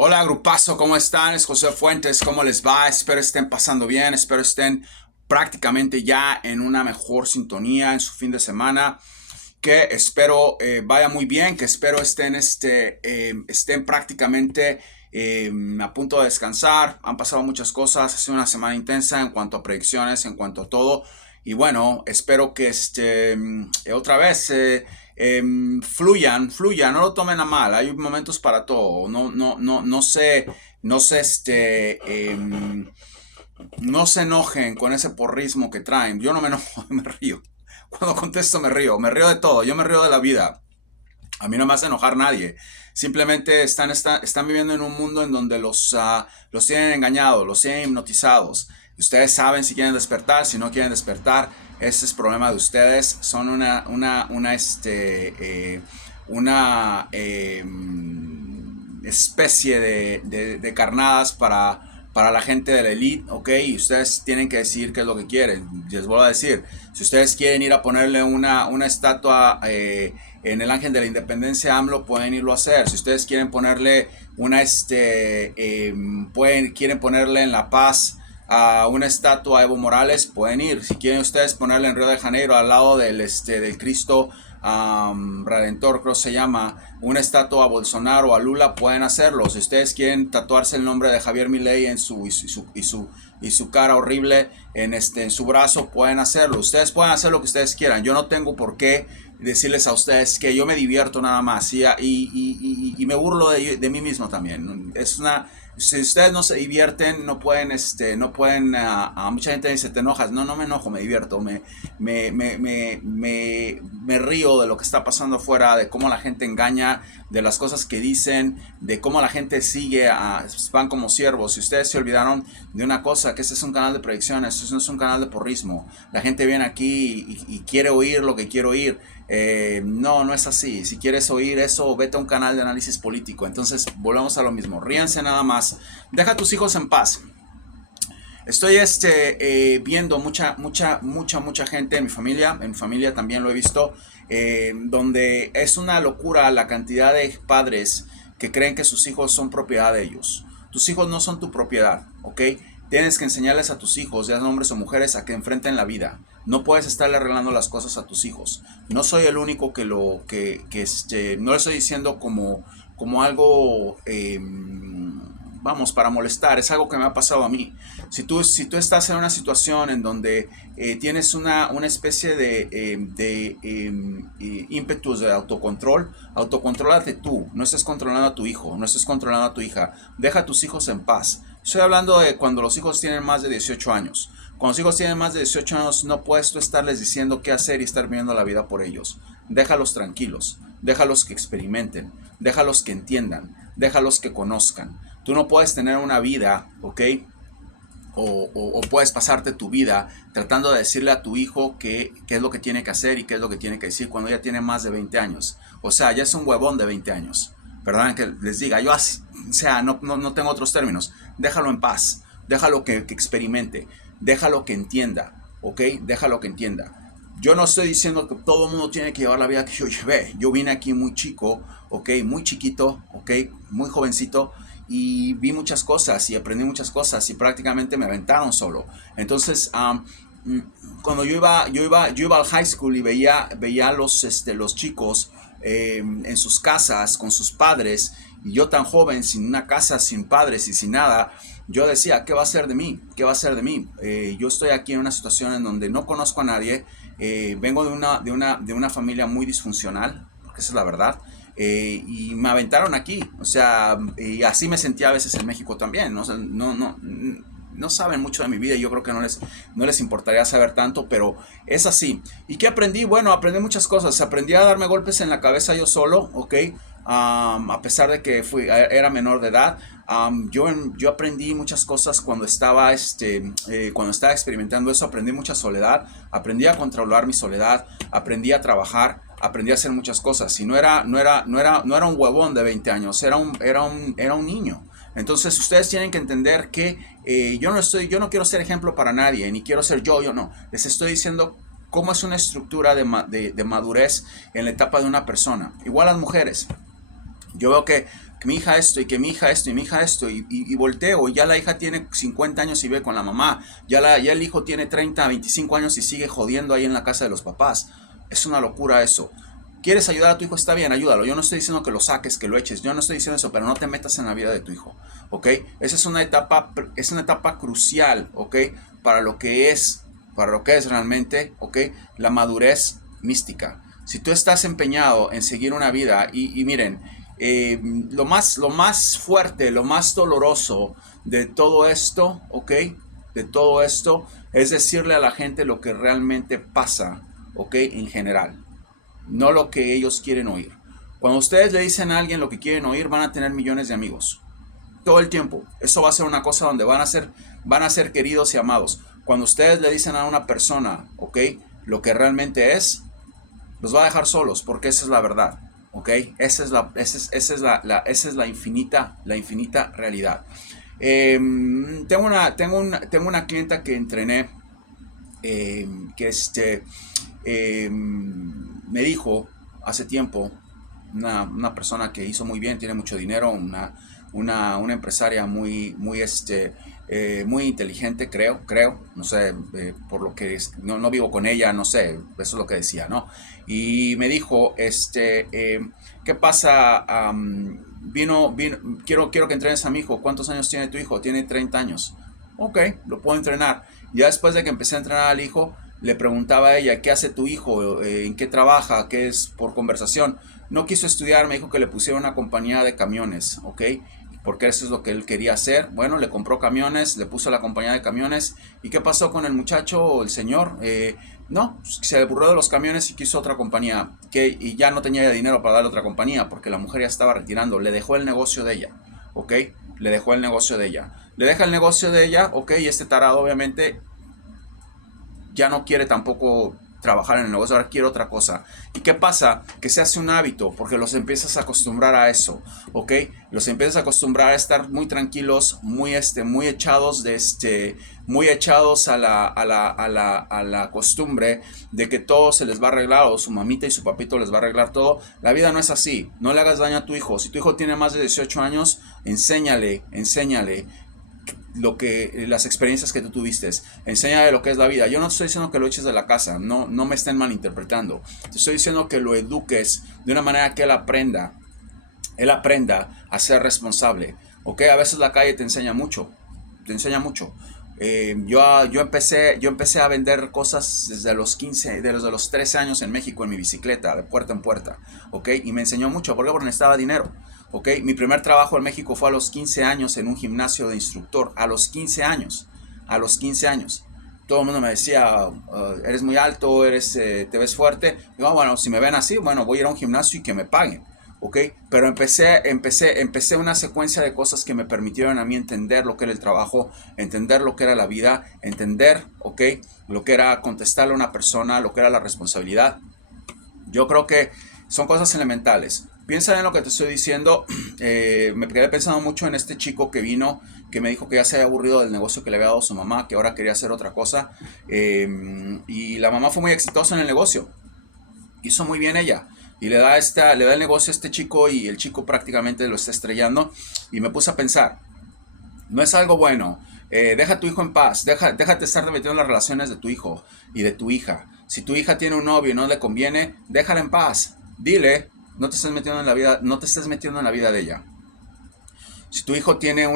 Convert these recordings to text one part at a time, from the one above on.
Hola grupazo, ¿cómo están? Es José Fuentes, ¿cómo les va? Espero estén pasando bien, espero estén prácticamente ya en una mejor sintonía en su fin de semana, que espero vaya muy bien, que espero estén prácticamente a punto de descansar. Han pasado muchas cosas, ha sido una semana intensa en cuanto a predicciones, en cuanto a todo. Y bueno, espero que otra vez fluyan, no lo tomen a mal. Hay momentos para todo. No se enojen con ese porrismo que traen. Yo no me enojo, me río. Cuando contesto me río de todo, yo me río de la vida. A mí no me hace enojar nadie. Simplemente están viviendo en un mundo en donde los tienen engañados, los tienen hipnotizados. Ustedes saben si quieren despertar, si no quieren despertar. Ese es problema de ustedes. Son una especie de carnadas para la gente de la elite, ok, y ustedes tienen que decidir qué es lo que quieren. Les vuelvo a decir, si ustedes quieren ir a ponerle una estatua en el Ángel de la Independencia a AMLO, pueden irlo a hacer. Si ustedes quieren ponerle quieren ponerle en La Paz a una estatua a Evo Morales, pueden ir. Si quieren ustedes ponerle en Río de Janeiro al lado del Cristo Redentor, creo que se llama, una estatua a Bolsonaro o a Lula, pueden hacerlo. Si ustedes quieren tatuarse el nombre de Javier Milei en su cara horrible en su brazo, pueden hacerlo. Ustedes pueden hacer lo que ustedes quieran. Yo no tengo por qué decirles a ustedes que yo me divierto nada más y me burlo de mí mismo también. Si ustedes no se divierten, a mucha gente dice, te enojas. No, no me enojo, me divierto, me río de lo que está pasando afuera, de cómo la gente engaña, de las cosas que dicen, de cómo la gente van como siervos. Si ustedes se olvidaron de una cosa, que este es un canal de predicciones, este no es un canal de porrismo. La gente viene aquí y quiere oír lo que quiere oír. No es así. Si quieres oír eso, vete a un canal de análisis político. Entonces, volvemos a lo mismo. Ríanse nada más. Deja a tus hijos en paz. Estoy viendo mucha gente en mi familia también lo he visto, donde es una locura la cantidad de padres que creen que sus hijos son propiedad de ellos. Tus hijos no son tu propiedad, ¿ok? Tienes que enseñarles a tus hijos, ya sean hombres o mujeres, a que enfrenten la vida. No puedes estarle arreglando las cosas a tus hijos. No soy el único no le estoy diciendo como algo vamos, para molestar, es algo que me ha pasado a mí. Si tú estás en una situación en donde tienes una especie de ímpetus de autocontrol, autocontrólate tú, no estés controlando a tu hijo, no estés controlando a tu hija, deja a tus hijos en paz. Estoy hablando de cuando los hijos tienen más de 18 años. Cuando los hijos tienen más de 18 años, no puedes tú estarles diciendo qué hacer y estar viviendo la vida por ellos. Déjalos tranquilos, déjalos que experimenten, déjalos que entiendan, déjalos que conozcan. Tú no puedes tener una vida, ¿ok? O puedes pasarte tu vida tratando de decirle a tu hijo qué es lo que tiene que hacer y qué es lo que tiene que decir cuando ya tiene más de 20 años. O sea, ya es un huevón de 20 años. Perdón que les diga, no tengo otros términos. Déjalo en paz, déjalo que experimente, déjalo que entienda, ¿ok? Déjalo que entienda. Yo no estoy diciendo que todo el mundo tiene que llevar la vida que yo llevé. Yo vine aquí muy chico, ¿ok? Muy chiquito, ¿ok? Muy jovencito y vi muchas cosas y aprendí muchas cosas y prácticamente me aventaron solo. Entonces, cuando yo iba al high school y veía a los chicos en sus casas con sus padres y yo tan joven, sin una casa, sin padres y sin nada, yo decía, ¿qué va a ser de mí? ¿Qué va a ser de mí? Yo estoy aquí en una situación en donde no conozco a nadie, vengo de una familia muy disfuncional, porque esa es la verdad, y me aventaron aquí, o sea, y así me sentía a veces en México también, ¿no? O sea, no saben mucho de mi vida y yo creo que no les importaría saber tanto, pero es así. ¿Y qué aprendí? Bueno, aprendí muchas cosas. Aprendí a darme golpes en la cabeza yo solo, ¿ok? A pesar de que era menor de edad. Yo aprendí muchas cosas cuando estaba experimentando eso. Aprendí mucha soledad, aprendí a controlar mi soledad, aprendí a trabajar, aprendí a hacer muchas cosas. Y no era un huevón de 20 años, era un niño. Entonces ustedes tienen que entender que yo no quiero ser ejemplo para nadie, ni quiero ser yo no. Les estoy diciendo cómo es una estructura de madurez en la etapa de una persona. Igual las mujeres. Yo veo que que mi hija esto y que mi hija esto y mi hija esto y volteo, y ya la hija tiene 50 años y vive con la mamá, ya el hijo tiene 30, 25 años y sigue jodiendo ahí en la casa de los papás. Es una locura eso. ¿Quieres ayudar a tu hijo? Está bien, ayúdalo. Yo no estoy diciendo que lo saques, que lo eches. Yo no estoy diciendo eso, pero no te metas en la vida de tu hijo, ¿ok? Esa es una etapa crucial, ¿ok? Para lo que es, para lo que es realmente, ¿ok? La madurez mística. Si tú estás empeñado en seguir una vida, y miren, lo más fuerte, lo más doloroso de todo esto, ¿ok? De todo esto, es decirle a la gente lo que realmente pasa, ¿ok? En general, no lo que ellos quieren oír. Cuando ustedes le dicen a alguien lo que quieren oír, van a tener millones de amigos. Todo el tiempo. Eso va a ser una cosa donde van a ser queridos y amados. Cuando ustedes le dicen a una persona, ¿ok? Lo que realmente es, los va a dejar solos, porque esa es la verdad. ¿Ok? Esa es la infinita realidad. Tengo una clienta que entrené, que me dijo hace tiempo, una persona que hizo muy bien, tiene mucho dinero, una empresaria muy inteligente, creo, no sé, por lo que no vivo con ella, no sé, eso es lo que decía, ¿no? Y me dijo, ¿qué pasa? Quiero que entrenes a mi hijo. ¿Cuántos años tiene tu hijo? Tiene 30 años. Ok, lo puedo entrenar. Ya después de que empecé a entrenar al hijo, le preguntaba a ella, ¿qué hace tu hijo? ¿En qué trabaja? ¿Qué es por conversación? No quiso estudiar, me dijo que le pusiera una compañía de camiones, ¿ok? Porque eso es lo que él quería hacer. Bueno, le compró camiones, le puso la compañía de camiones. ¿Y qué pasó con el muchacho o el señor? No, se aburrió de los camiones y quiso otra compañía. Y ya no tenía dinero para darle otra compañía porque la mujer ya estaba retirando. Le dejó el negocio de ella, ¿ok? Le dejó el negocio de ella. Le deja el negocio de ella, ¿ok? Y este tarado obviamente ya no quiere tampoco trabajar en el negocio, ahora quiere otra cosa. ¿Y qué pasa? Que se hace un hábito, porque los empiezas a acostumbrar a eso, ¿ok? Los empiezas a acostumbrar a estar muy tranquilos, muy echados muy echados a la costumbre de que todo se les va a arreglar, o su mamita y su papito les va a arreglar todo. La vida no es así. No le hagas daño a tu hijo. Si tu hijo tiene más de 18 años, enséñale las experiencias que tú tuviste, enséñale lo que es la vida. Yo no estoy diciendo que lo eches de la casa, no me estén malinterpretando. Te estoy diciendo que lo eduques de una manera que él aprenda a ser responsable. ¿Ok? A veces la calle te enseña mucho, te enseña mucho. Yo empecé a vender cosas desde los 15, desde los 13 años en México en mi bicicleta, de puerta en puerta, ¿ok? Y me enseñó mucho, porque necesitaba dinero, ¿ok? Mi primer trabajo en México fue a los 15 años en un gimnasio de instructor, a los 15 años, a los 15 años. Todo el mundo me decía, eres muy alto, te ves fuerte. Digo, bueno, si me ven así, bueno, voy a ir a un gimnasio y que me paguen. ¿Ok? Pero empecé una secuencia de cosas que me permitieron a mí entender lo que era el trabajo, entender lo que era la vida, entender, ¿ok? Lo que era contestarle a una persona, lo que era la responsabilidad. Yo creo que son cosas elementales. Piensa en lo que te estoy diciendo. Me quedé pensando mucho en este chico que vino, que me dijo que ya se había aburrido del negocio que le había dado su mamá, que ahora quería hacer otra cosa. Y la mamá fue muy exitosa en el negocio. Hizo muy bien ella. Y le da el negocio a este chico y el chico prácticamente lo está estrellando. Y me puse a pensar, no es algo bueno. Deja a tu hijo en paz. Déjate estar metiendo en las relaciones de tu hijo y de tu hija. Si tu hija tiene un novio y no le conviene, déjala en paz. Dile, no te estés metiendo en la vida, no te estés metiendo en la vida de ella. Si tu hijo tiene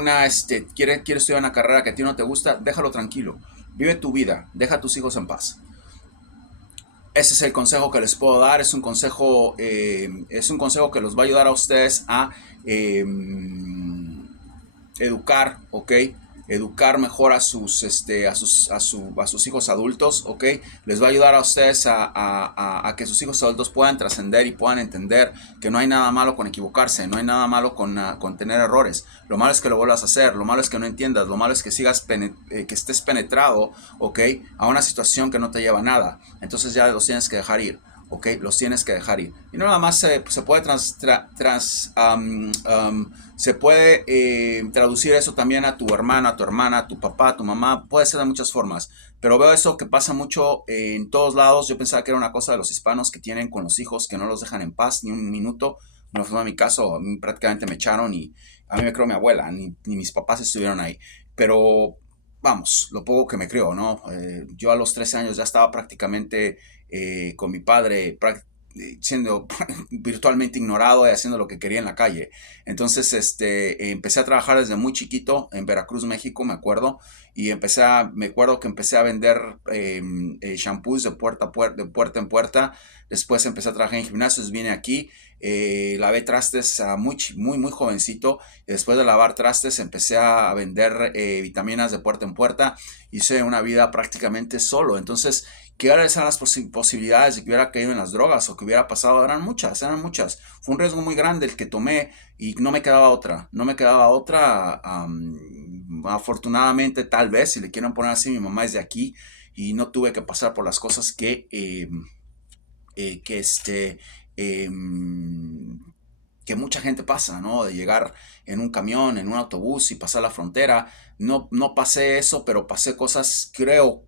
quiere estudiar una carrera que a ti no te gusta, déjalo tranquilo. Vive tu vida, deja a tus hijos en paz. Ese es el consejo que les puedo dar. Es un consejo que los va a ayudar a ustedes a eh, educar, ¿ok? Educar mejor a sus hijos adultos, ¿ok? Les va a ayudar a ustedes a que sus hijos adultos puedan trascender y puedan entender que no hay nada malo con equivocarse, no hay nada malo con tener errores. Lo malo es que lo vuelvas a hacer, lo malo es que no entiendas, lo malo es que que estés penetrado, ¿ok? A una situación que no te lleva a nada. Entonces ya los tienes que dejar ir. ¿Ok? Los tienes que dejar ir. Y no nada más se puede se puede traducir eso también a tu hermano, a tu hermana, a tu papá, a tu mamá. Puede ser de muchas formas. Pero veo eso que pasa mucho en todos lados. Yo pensaba que era una cosa de los hispanos que tienen con los hijos, que no los dejan en paz ni un minuto. no fue mi caso, a mí prácticamente me echaron y a mí me crió mi abuela, ni mis papás estuvieron ahí. Pero vamos, lo poco que me crió, ¿no? Yo a los 13 años ya estaba prácticamente con mi padre, siendo virtualmente ignorado y haciendo lo que quería en la calle. Entonces, empecé a trabajar desde muy chiquito en Veracruz, México, me acuerdo, y me acuerdo que empecé a vender shampoos de puerta en puerta. Después empecé a trabajar en gimnasios, vine aquí, lavé trastes muy jovencito. Y después de lavar trastes empecé a vender vitaminas de puerta en puerta. Hice una vida prácticamente solo. Entonces, ¿qué eran las posibilidades de que hubiera caído en las drogas o que hubiera pasado? Eran muchas, eran muchas. Fue un riesgo muy grande el que tomé y no me quedaba otra. No me quedaba otra. Afortunadamente, tal vez, si le quieren poner así, mi mamá es de aquí y no tuve que pasar por las cosas que eh, que mucha gente pasa, ¿no? De llegar en un camión, en un autobús y pasar la frontera. No pasé eso, pero pasé cosas, creo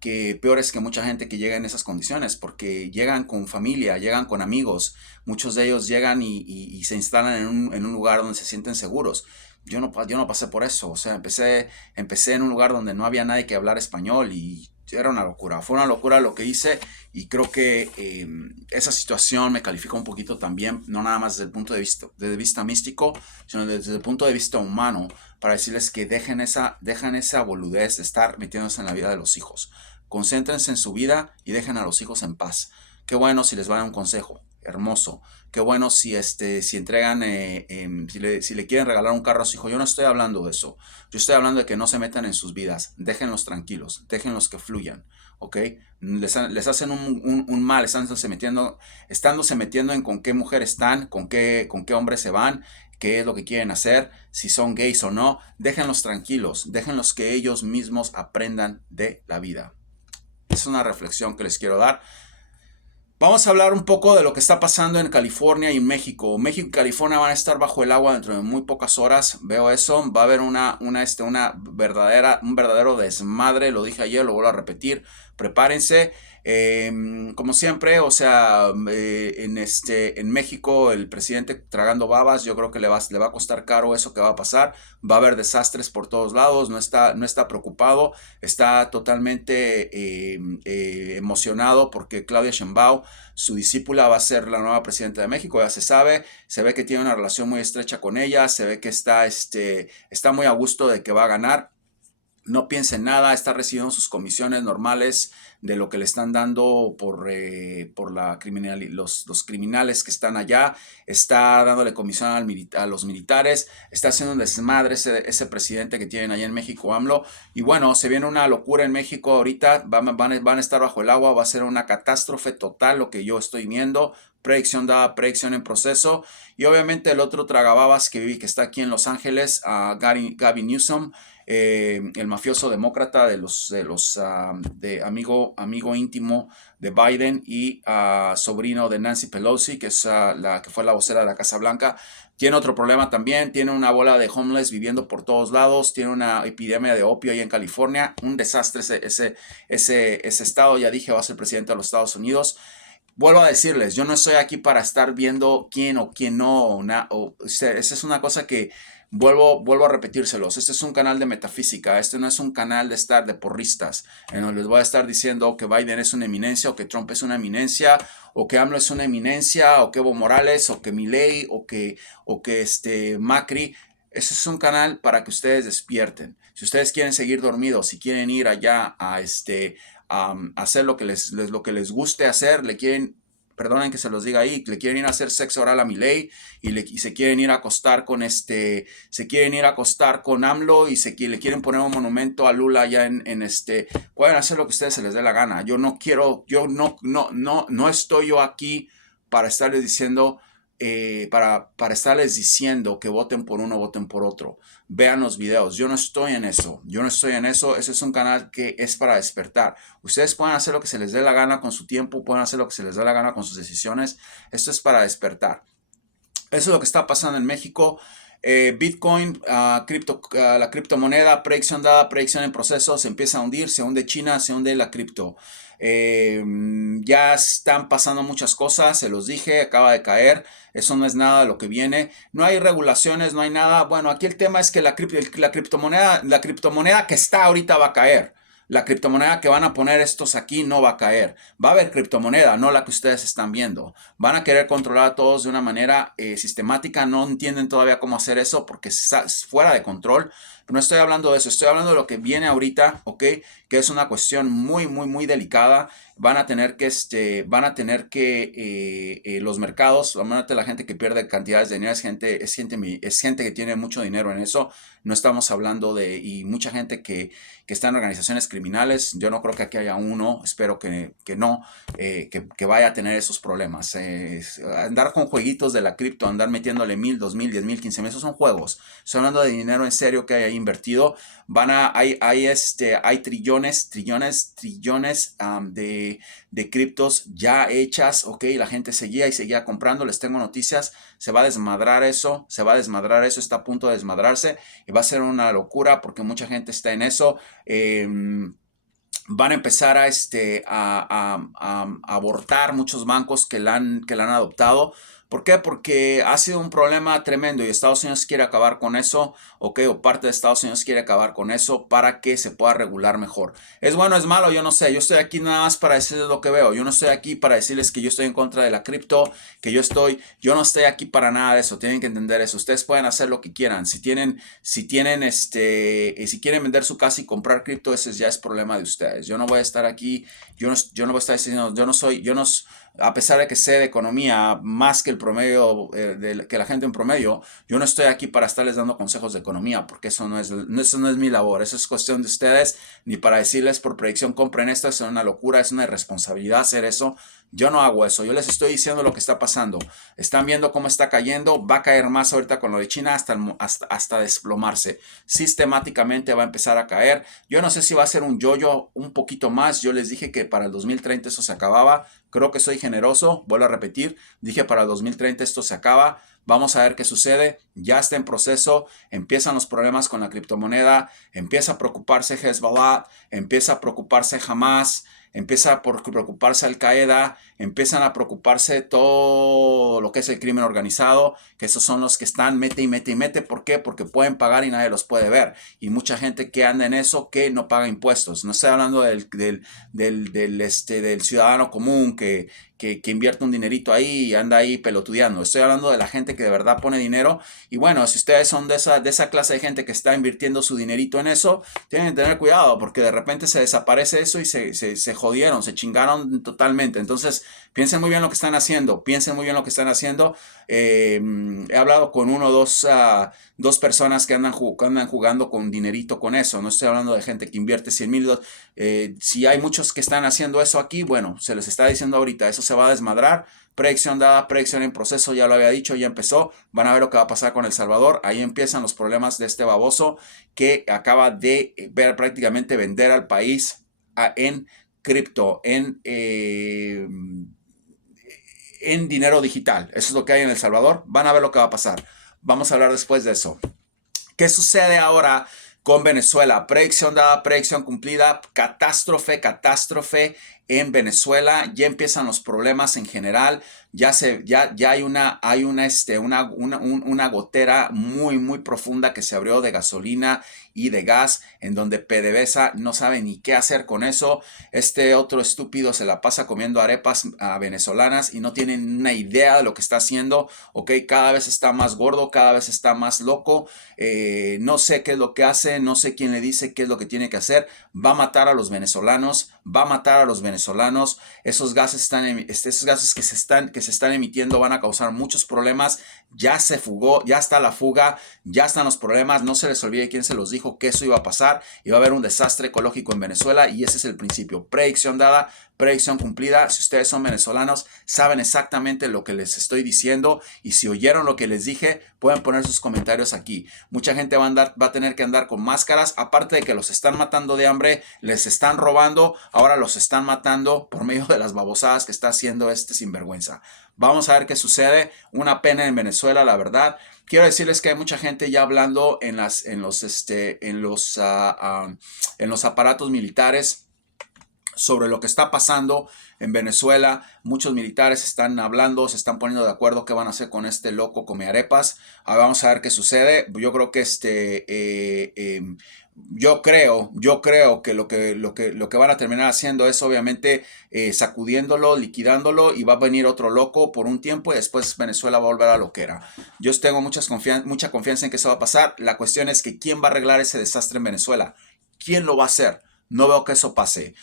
que peores que mucha gente que llega en esas condiciones, porque llegan con familia, llegan con amigos, muchos de ellos llegan y se instalan en un lugar donde se sienten seguros. Yo no pasé por eso, o sea, empecé en un lugar donde no había nadie que hablara español y era una locura, fue una locura lo que hice y creo que esa situación me califica un poquito también, no nada más desde el punto de vista místico, sino desde el punto de vista humano, para decirles que dejen esa boludez de estar metiéndose en la vida de los hijos. Concéntrense en su vida y dejen a los hijos en paz. Qué bueno si les va a dar un consejo, hermoso. Qué bueno si entregan, si le quieren regalar un carro a su hijo. Yo no estoy hablando de eso. Yo estoy hablando de que no se metan en sus vidas. Déjenlos tranquilos. Déjenlos que fluyan. ¿Ok? Les hacen un mal estándose metiendo en con qué mujer están, con qué hombre se van, qué es lo que quieren hacer, si son gays o no. Déjenlos tranquilos. Déjenlos que ellos mismos aprendan de la vida. Es una reflexión que les quiero dar. Vamos a hablar un poco de lo que está pasando en California y en México. México y California van a estar bajo el agua dentro de muy pocas horas. Veo eso. Va a haber un verdadero desmadre. Lo dije ayer, lo vuelvo a repetir. Prepárense. Como siempre, o sea, en México el presidente tragando babas, yo creo que le va a costar caro eso que va a pasar. Va a haber desastres por todos lados. No está preocupado. Está totalmente emocionado porque Claudia Sheinbaum, su discípula, va a ser la nueva presidenta de México, ya se ve que tiene una relación muy estrecha con ella, se ve que está muy a gusto de que va a ganar. No piensa en nada, está recibiendo sus comisiones normales de lo que le están dando por los criminales que están allá, está dándole comisión a los militares, está haciendo un desmadre ese presidente que tienen allá en México, AMLO, y bueno, se viene una locura en México ahorita, van a estar bajo el agua, va a ser una catástrofe total lo que yo estoy viendo, predicción dada, predicción en proceso, y obviamente el otro tragababas que está aquí en Los Ángeles, Gavin Newsom, el mafioso demócrata de amigo íntimo de Biden y sobrino de Nancy Pelosi, que es la que fue la vocera de la Casa Blanca. Tiene otro problema también, tiene una bola de homeless viviendo por todos lados, tiene una epidemia de opio ahí en California, un desastre ese estado, ya dije, va a ser presidente de los Estados Unidos. Vuelvo a decirles, yo no estoy aquí para estar viendo quién o quién no, esa es una cosa que vuelvo a repetírselos. Este es un canal de metafísica, este no es un canal de estar de porristas, en donde les voy a estar diciendo que Biden es una eminencia, o que Trump es una eminencia, o que AMLO es una eminencia, o que Evo Morales, o que Milei, o que Macri. Ese es un canal para que ustedes despierten. Si ustedes quieren seguir dormidos, si quieren ir allá a hacer lo que les guste hacer, perdonen que se los diga ahí, le quieren ir a hacer sexo oral a Milei y se quieren ir a acostar con se quieren ir a acostar con AMLO y le quieren poner un monumento a Lula allá pueden hacer lo que ustedes se les dé la gana. Yo no estoy yo aquí para estarles diciendo para estarles diciendo que voten por uno, voten por otro. Vean los videos. Yo no estoy en eso. Ese es un canal que es para despertar. Ustedes pueden hacer lo que se les dé la gana con su tiempo, pueden hacer lo que se les dé la gana con sus decisiones. Esto es para despertar. Eso es lo que está pasando en México. Bitcoin, la criptomoneda, predicción dada, predicción en proceso, se empieza a hundir, se hunde China, se hunde la cripto. Ya están pasando muchas cosas, se los dije, acaba de caer, eso no es nada de lo que viene, no hay regulaciones, no hay nada. Bueno, aquí el tema es que la criptomoneda que está ahorita va a caer. La criptomoneda que van a poner estos aquí no va a caer. Va a haber criptomoneda, no la que ustedes están viendo. Van a querer controlar a todos de una manera sistemática. No entienden todavía cómo hacer eso porque está fuera de control. No estoy hablando de eso, estoy hablando de lo que viene ahorita, ¿ok? Que es una cuestión muy, muy, muy delicada. Van a tener que, los mercados, la gente que pierde cantidades de dinero es gente que tiene mucho dinero en eso. No estamos hablando y mucha gente que está en organizaciones criminales. Yo no creo que aquí haya uno, espero que no, que vaya a tener esos problemas. Andar con jueguitos de la cripto, andar metiéndole 1,000, 2,000, 10,000, 15,000, esos son juegos. Estoy hablando de dinero en serio que hay ahí invertido. Hay trillones de criptos ya hechas, ok, la gente seguía y seguía comprando. Les tengo noticias, se va a desmadrar eso, está a punto de desmadrarse y va a ser una locura porque mucha gente está en eso. Van a empezar a abortar muchos bancos que la han adoptado. ¿Por qué? Porque ha sido un problema tremendo y Estados Unidos quiere acabar con eso, ¿ok? O parte de Estados Unidos quiere acabar con eso para que se pueda regular mejor. ¿Es bueno o es malo? Yo no sé. Yo estoy aquí nada más para decirles lo que veo. Yo no estoy aquí para decirles que yo estoy en contra de la cripto, yo no estoy aquí para nada de eso. Tienen que entender eso. Ustedes pueden hacer lo que quieran. Si quieren vender su casa y comprar cripto, ese ya es problema de ustedes. Yo no voy a estar aquí, yo no voy a estar diciendo, a pesar de que sé de economía más que el promedio, que la gente en promedio, yo no estoy aquí para estarles dando consejos de economía, porque eso no es mi labor, eso es cuestión de ustedes, ni para decirles por predicción compren esto, es una locura, es una irresponsabilidad hacer eso. Yo no hago eso, yo les estoy diciendo lo que está pasando. Están viendo cómo está cayendo, va a caer más ahorita con lo de China hasta desplomarse. Sistemáticamente va a empezar a caer. Yo no sé si va a ser un yo-yo un poquito más. Yo les dije que para el 2030 eso se acababa. Creo que soy generoso, vuelvo a repetir, dije para el 2030 esto se acaba. Vamos a ver qué sucede, ya está en proceso, empiezan los problemas con la criptomoneda, empieza a preocuparse Hezbollah, empieza a preocuparse Hamas, empieza a preocuparse Al Qaeda, empiezan a preocuparse todo lo que es el crimen organizado, que esos son los que están mete y mete y mete. ¿Por qué? Porque pueden pagar y nadie los puede ver. Y mucha gente que anda en eso que no paga impuestos. No estoy hablando del ciudadano común que invierte un dinerito ahí y anda ahí pelotudeando. Estoy hablando de la gente que de verdad pone dinero. Y bueno, si ustedes son de esa clase de gente que está invirtiendo su dinerito en eso, tienen que tener cuidado porque de repente se desaparece eso y se jodieron, se chingaron totalmente. Entonces, piensen muy bien lo que están haciendo. He hablado con dos personas que andan jugando con dinerito con eso. No estoy hablando de gente que invierte 100,000. Si hay muchos que están haciendo eso aquí, bueno, se les está diciendo ahorita, eso se va a desmadrar. Predicción dada, predicción en proceso, ya lo había dicho, ya empezó. Van a ver lo que va a pasar con El Salvador. Ahí empiezan los problemas de este baboso que acaba de prácticamente vender al país en cripto, en dinero digital. Eso es lo que hay en El Salvador. Van a ver lo que va a pasar. Vamos a hablar después de eso. ¿Qué sucede ahora con Venezuela? Predicción dada, predicción cumplida, catástrofe en Venezuela. Ya empiezan los problemas en general. Ya hay una gotera muy, muy profunda que se abrió de gasolina y de gas, en donde PDVSA no sabe ni qué hacer con eso. Este otro estúpido se la pasa comiendo arepas venezolanas y no tiene una idea de lo que está haciendo. Ok, cada vez está más gordo, cada vez está más loco. No sé qué es lo que hace, no sé quién le dice qué es lo que tiene que hacer. Va a matar a los venezolanos, Esos gases que se están emitiendo van a causar muchos problemas. Ya se fugó, ya está la fuga, ya están los problemas. No se les olvide quién se los dijo que eso iba a pasar y va a haber un desastre ecológico en Venezuela, y ese es el principio. Predicción dada, predicción cumplida. Si ustedes son venezolanos, saben exactamente lo que les estoy diciendo, y si oyeron lo que les dije, pueden poner sus comentarios aquí. Mucha gente va a tener que andar con máscaras, aparte de que los están matando de hambre, les están robando, ahora los están matando por medio de las babosadas que está haciendo este sinvergüenza. Vamos a ver qué sucede. Una pena en Venezuela, la verdad. Quiero decirles que hay mucha gente ya hablando en los aparatos militares sobre lo que está pasando en Venezuela. Muchos militares están hablando, se están poniendo de acuerdo qué van a hacer con este loco come arepas. Vamos a ver qué sucede. Yo creo que yo creo que lo que van a terminar haciendo es obviamente sacudiéndolo, liquidándolo, y va a venir otro loco por un tiempo y después Venezuela va a volver a lo que era. Yo tengo mucha confianza en que eso va a pasar. La cuestión es que ¿quién va a arreglar ese desastre en Venezuela? ¿Quién lo va a hacer? No veo que eso pase.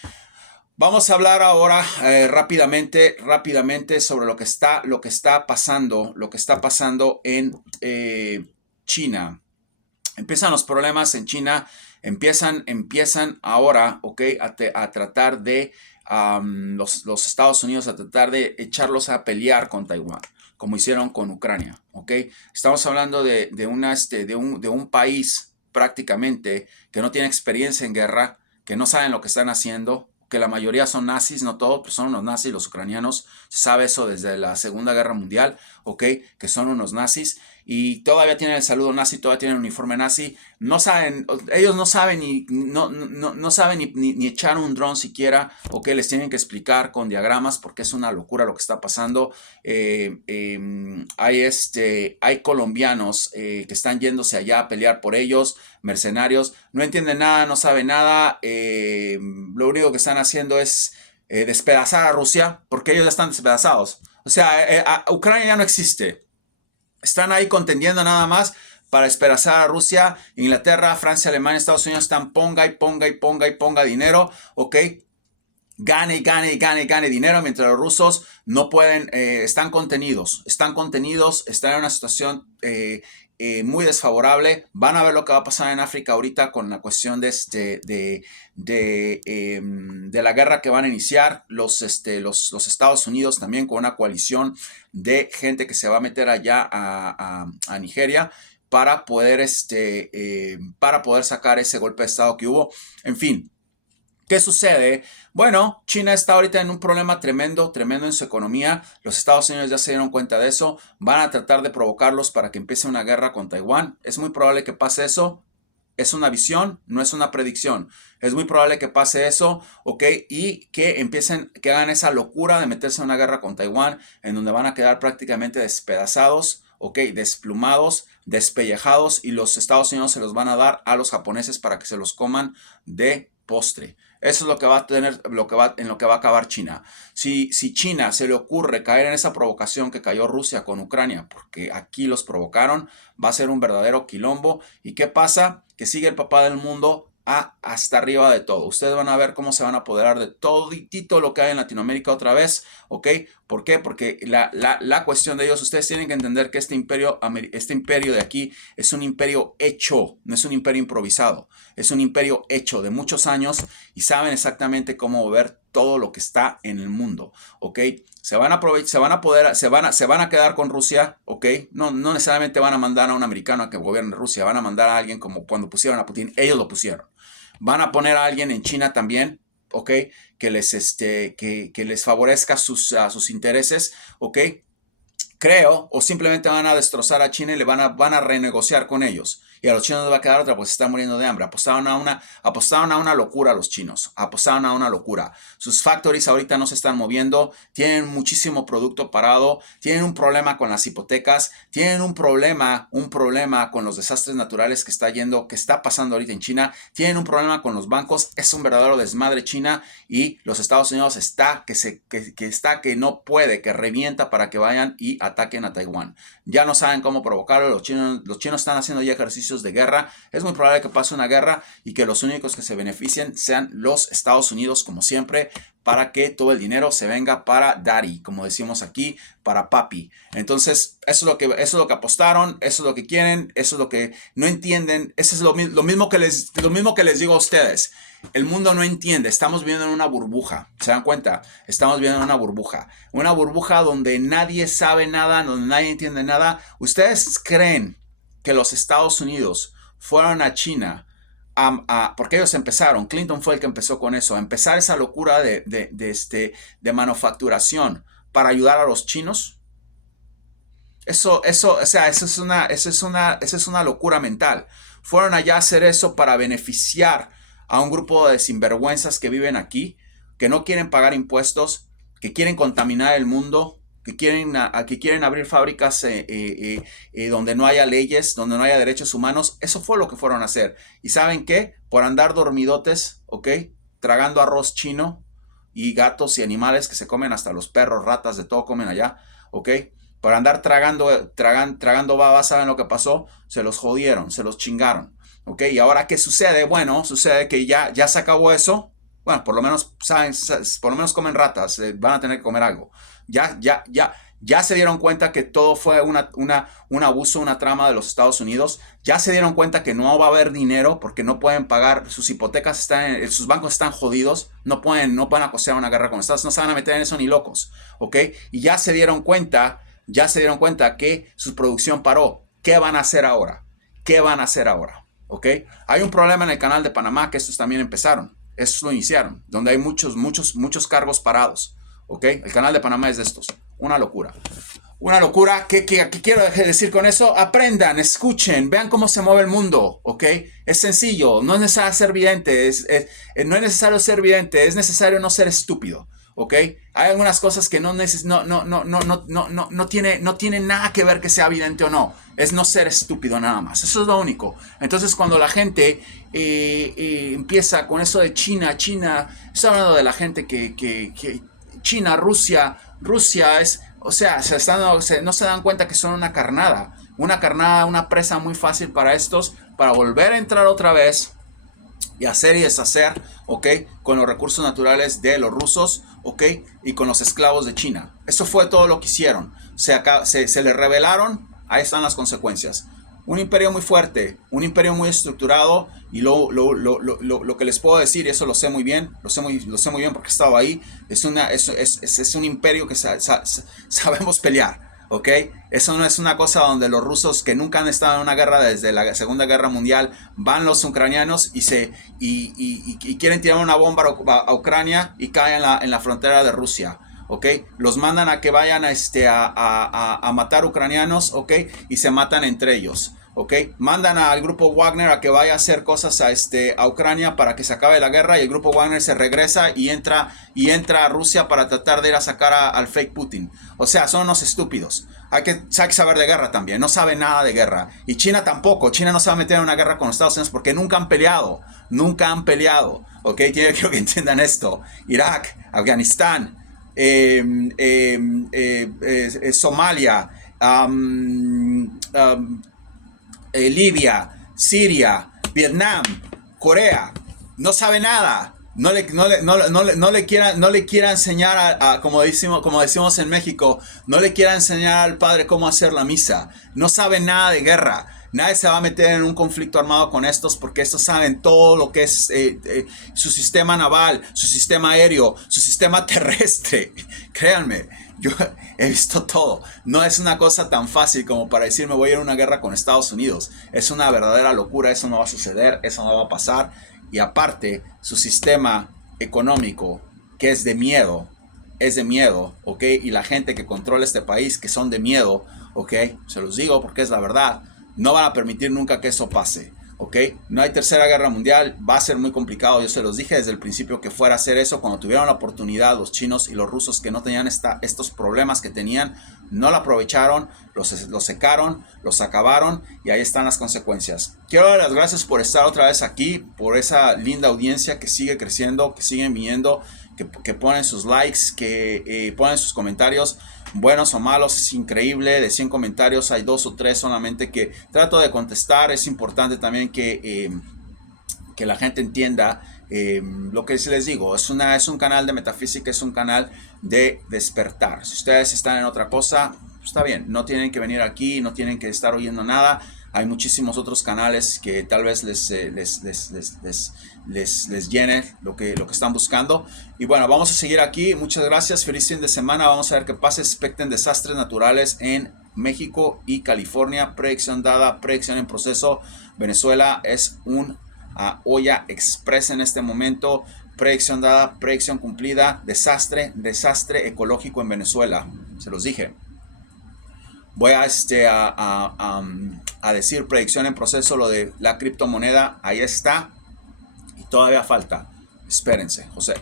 Vamos a hablar ahora rápidamente sobre lo que está pasando en China. Empiezan los problemas en China, empiezan ahora, ¿ok? A tratar de los Estados Unidos a tratar de echarlos a pelear con Taiwán, como hicieron con Ucrania, ¿ok? Estamos hablando de un país prácticamente que no tiene experiencia en guerra, que no saben lo que están haciendo, que la mayoría son nazis, no todos, pero son unos nazis los ucranianos. Se sabe eso desde la Segunda Guerra Mundial, ¿ok? Que son unos nazis y todavía tienen el saludo nazi, todavía tienen el uniforme nazi. No saben, ellos no saben no saben ni echar un dron siquiera, ¿ok? Les tienen que explicar con diagramas porque es una locura lo que está pasando. Hay colombianos que están yéndose allá a pelear por ellos, mercenarios, no entienden nada, no saben nada, lo único que están haciendo es despedazar a Rusia, porque ellos ya están despedazados. O sea, Ucrania ya no existe. Están ahí contendiendo nada más para despedazar a Rusia. Inglaterra, Francia, Alemania, Estados Unidos están ponga dinero, ¿ok? Gane dinero, mientras los rusos no pueden, están contenidos, están en una situación muy desfavorable. Van a ver lo que va a pasar en África ahorita con la cuestión de la guerra que van a iniciar los Estados Unidos, también con una coalición de gente que se va a meter allá a Nigeria para poder sacar ese golpe de estado que hubo. En fin, ¿qué sucede? Bueno, China está ahorita en un problema tremendo en su economía. Los Estados Unidos ya se dieron cuenta de eso. Van a tratar de provocarlos para que empiece una guerra con Taiwán. Es muy probable que pase eso. Es una visión, no es una predicción. Es muy probable que pase eso, ¿ok? Y que hagan esa locura de meterse en una guerra con Taiwán, en donde van a quedar prácticamente despedazados, ¿ok? Desplumados, despellejados, y los Estados Unidos se los van a dar a los japoneses para que se los coman de postre. Eso es lo que va a tener, en lo que va a acabar China. Si China se le ocurre caer en esa provocación que cayó Rusia con Ucrania, porque aquí los provocaron, va a ser un verdadero quilombo. ¿Y qué pasa? Que sigue el papá del mundo hasta arriba de todo. Ustedes van a ver cómo se van a apoderar de todo lo que hay en Latinoamérica otra vez, ¿ok? ¿Por qué? Porque la cuestión de ellos, ustedes tienen que entender que este imperio de aquí es un imperio hecho, no es un imperio improvisado, es un imperio hecho de muchos años y saben exactamente cómo mover todo lo que está en el mundo, ¿ok? Se van a quedar con Rusia, ¿ok? No necesariamente van a mandar a un americano a que gobierne Rusia, van a mandar a alguien como cuando pusieron a Putin, ellos lo pusieron. Van a poner a alguien en China también, ¿ok? Que les favorezca sus intereses, ¿ok? Creo, o simplemente van a destrozar a China y van a renegociar con ellos. Y a los chinos les va a quedar otra, pues se están muriendo de hambre. Apostaron a una locura los chinos. Apostaron a una locura. Sus factories ahorita no se están moviendo. Tienen muchísimo producto parado. Tienen un problema con las hipotecas. Tienen un problema con los desastres naturales que está pasando ahorita en China. Tienen un problema con los bancos. Es un verdadero desmadre China. Y los Estados Unidos que no puede, que revienta para que vayan y ataquen a Taiwán. Ya no saben cómo provocarlo. Los chinos están haciendo ya ejercicio beneficios de guerra. Es muy probable que pase una guerra y que los únicos que se beneficien sean los Estados Unidos, como siempre, para que todo el dinero se venga para daddy, como decimos aquí, para papi. Entonces, eso es lo que apostaron, eso es lo que quieren, eso es lo que no entienden. Eso es lo mismo que les digo a ustedes. El mundo no entiende, estamos viviendo en una burbuja, ¿se dan cuenta? Estamos viviendo en una burbuja donde nadie sabe nada, donde nadie entiende nada. ¿Ustedes creen que los Estados Unidos fueron a China? Porque ellos empezaron, Clinton fue el que empezó con eso, a empezar esa locura de manufacturación para ayudar a los chinos. Eso es una locura mental. Fueron allá a hacer eso para beneficiar a un grupo de sinvergüenzas que viven aquí, que no quieren pagar impuestos, que quieren contaminar el mundo, que quieren abrir fábricas donde no haya leyes, donde no haya derechos humanos. Eso fue lo que fueron a hacer. ¿Y saben qué? Por andar dormidotes, ¿ok? Tragando arroz chino y gatos y animales que se comen, hasta los perros, ratas, de todo comen allá, ¿ok? Por andar tragando babas, ¿saben lo que pasó? Se los jodieron, se los chingaron, ¿ok? Y ahora, ¿qué sucede? Bueno, sucede que ya se acabó eso. Bueno, por lo menos comen ratas, van a tener que comer algo. Ya se dieron cuenta que todo fue un abuso, una trama de los Estados Unidos. Ya se dieron cuenta que no va a haber dinero porque no pueden pagar, sus hipotecas sus bancos están jodidos, no pueden costear una guerra con Estados Unidos, no se van a meter en eso ni locos, ¿ok? Y ya se dieron cuenta que su producción paró. ¿Qué van a hacer ahora? ¿Ok? Hay un problema en el canal de Panamá, que estos también empezaron. Estos lo iniciaron, donde hay muchos cargos parados. ¿Ok? El canal de Panamá es de estos. Una locura. Una locura. ¿Qué quiero decir con eso? Aprendan, escuchen, vean cómo se mueve el mundo. ¿Ok? Es sencillo. No es necesario ser vidente. No es necesario ser vidente. Es necesario no ser estúpido. ¿Ok? Hay algunas cosas que no tienen nada que ver que sea evidente o no. Es no ser estúpido nada más. Eso es lo único. Entonces, cuando la gente empieza con eso de China, está hablando de la gente que China, Rusia es, o sea, no se dan cuenta que son una carnada, una presa muy fácil para estos, para volver a entrar otra vez y hacer y deshacer, ¿ok? Con los recursos naturales de los rusos, ¿ok? Y con los esclavos de China. Eso fue todo lo que hicieron. Se les rebelaron, ahí están las consecuencias. Un imperio muy fuerte, un imperio muy estructurado, y lo que les puedo decir, y eso lo sé muy bien, lo sé muy bien porque he estado ahí, es un imperio que sabemos pelear. ¿Ok? Eso no es una cosa donde los rusos, que nunca han estado en una guerra desde la Segunda Guerra Mundial, van los ucranianos y quieren tirar una bomba a Ucrania y caen en la frontera de Rusia. ¿Ok? Los mandan a que vayan a matar ucranianos, ¿ok? Y se matan entre ellos. ¿Ok? Mandan al grupo Wagner a que vaya a hacer cosas a Ucrania para que se acabe la guerra, y el grupo Wagner se regresa y entra a Rusia para tratar de ir a sacar al fake Putin. O sea, son unos estúpidos. Hay que saber de guerra también, no sabe nada de guerra. Y China tampoco, China no se va a meter en una guerra con los Estados Unidos porque nunca han peleado, ¿ok? Quiero que entiendan esto. Irak, Afganistán, Somalia, Libia, Siria, Vietnam, Corea, no sabe nada. No le quiera enseñar como decimos en México, no le quiera enseñar al padre cómo hacer la misa. No sabe nada de guerra. Nadie se va a meter en un conflicto armado con estos, porque estos saben todo lo que es su sistema naval, su sistema aéreo, su sistema terrestre. Créanme, yo he visto todo. No es una cosa tan fácil como para decir me voy a ir a una guerra con Estados Unidos. Es una verdadera locura, eso no va a suceder, eso no va a pasar. Y aparte, su sistema económico, que es de miedo, ¿ok? Y la gente que controla este país, que son de miedo, ¿ok? Se los digo porque es la verdad. No van a permitir nunca que eso pase, ¿ok? No hay tercera guerra mundial, va a ser muy complicado. Yo se los dije desde el principio que fuera a hacer eso. Cuando tuvieron la oportunidad, los chinos y los rusos, que no tenían estos problemas que tenían, no lo aprovecharon, los secaron, los acabaron, y ahí están las consecuencias. Quiero dar las gracias por estar otra vez aquí, por esa linda audiencia que sigue creciendo, que siguen viniendo, que ponen sus likes, que ponen sus comentarios. buenos o malos, es increíble. De 100 comentarios hay 2 o 3 solamente que trato de contestar. Es importante también que la gente entienda lo que les digo. Es un canal de metafísica, es un canal de despertar. Si ustedes están en otra cosa, está bien, no tienen que venir aquí, no tienen que estar oyendo nada. Hay muchísimos otros canales que tal vez les llene lo que están buscando. Y bueno, vamos a seguir aquí. Muchas gracias, feliz fin de semana. Vamos a ver qué pasa. Expecten desastres naturales en México y California. Predicción dada, predicción en proceso. Venezuela es un olla express en este momento. Predicción dada, predicción cumplida. Desastre, desastre ecológico en Venezuela. Se los dije. Voy a decir predicción en proceso, lo de la criptomoneda. Ahí está. Y todavía falta. Espérense, José.